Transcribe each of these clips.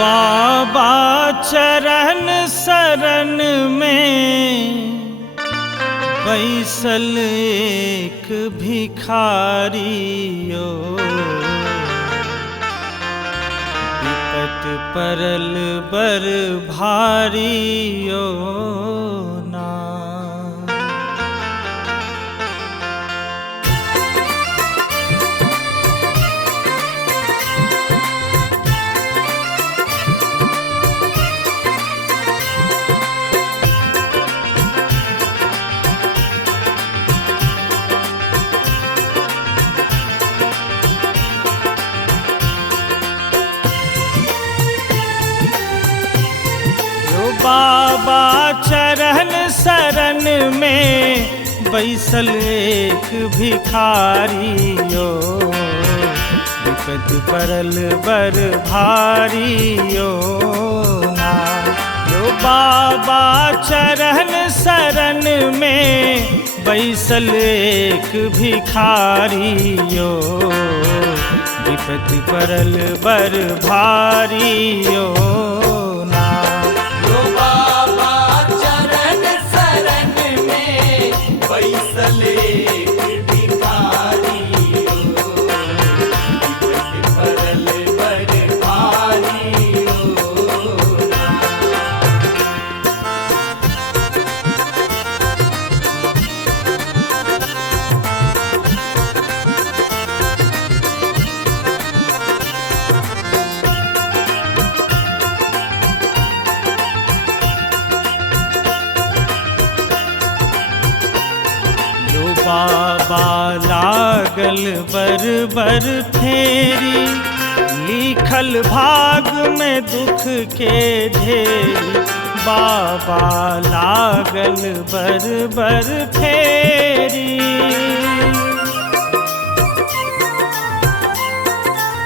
बाबा चरण शरण में बैसल एक भिखारियो, विपत परल बर भारियो ना। बाबा चरण शरण में बैसल एक भिखारियो, विपत परल बर भारियो ना। यो बाबा चरण शरण में बैसल एक भिखारियो, विपत परल बर भारियो। बाबा लागल बर बर फेरी, लिखल भाग में दुख के ढेरी। बाबा लागल बर बर फेरी,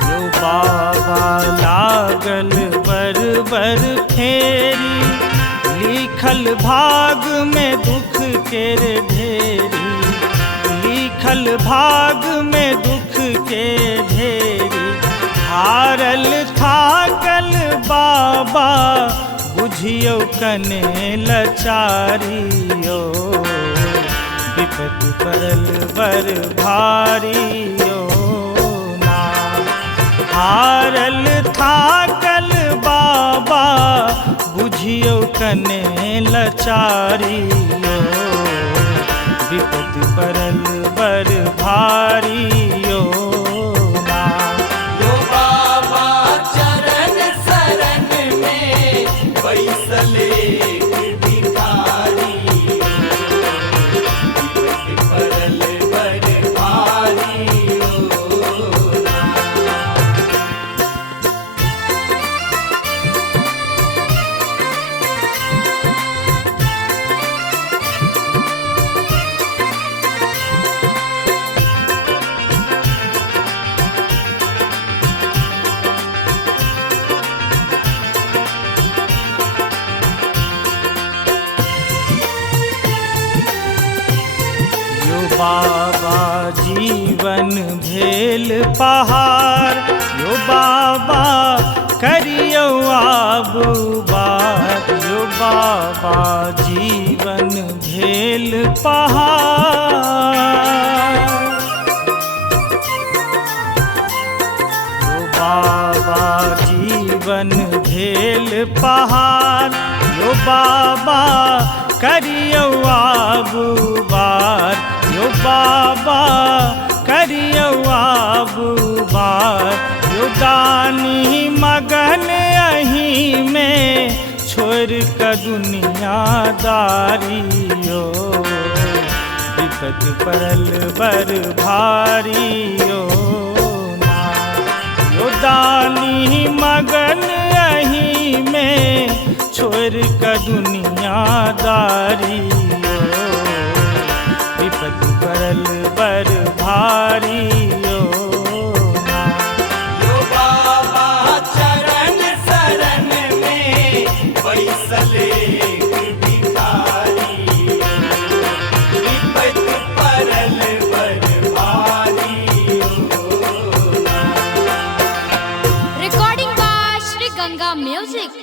यो बाबा लागल बर बर फेरी, लिखल भाग में दुख के ढेरी। लिखल भाग में दुख के ढेरी, हारल थाकल बाबा बुझियो कने लचारियो, विपत परल बर भारियो ना। हारल थाकल बाबा बुझियो कने लचारियो, विपत परल बर भारियो ना। यो बाबा चरण शरण में बैसल एक भिखारियो, विपत परल बर भारियो ना। बाबा जीवन भेल पहाड़, यो बाबा करियो आबू बार। यो बाबा जीवन भेल पहाड़, यो बाबा जीवन भेल पहाड़। यो बाबा करियो आबू बार, यो बाबा करियो आबू बार। यो दानी मगन अहीं में छोड़ क दुनियादारियो, विपत परल बर भारियो ना। यो दानी मगन अहीं में छोड़ क दुनियादारियो, विपत परल बर भारियो ना। यो बाबा चरण शरण में बैसल एक भिखारियो, विपत परल बर भारियो ना। Recording by Shri Ganga mega music.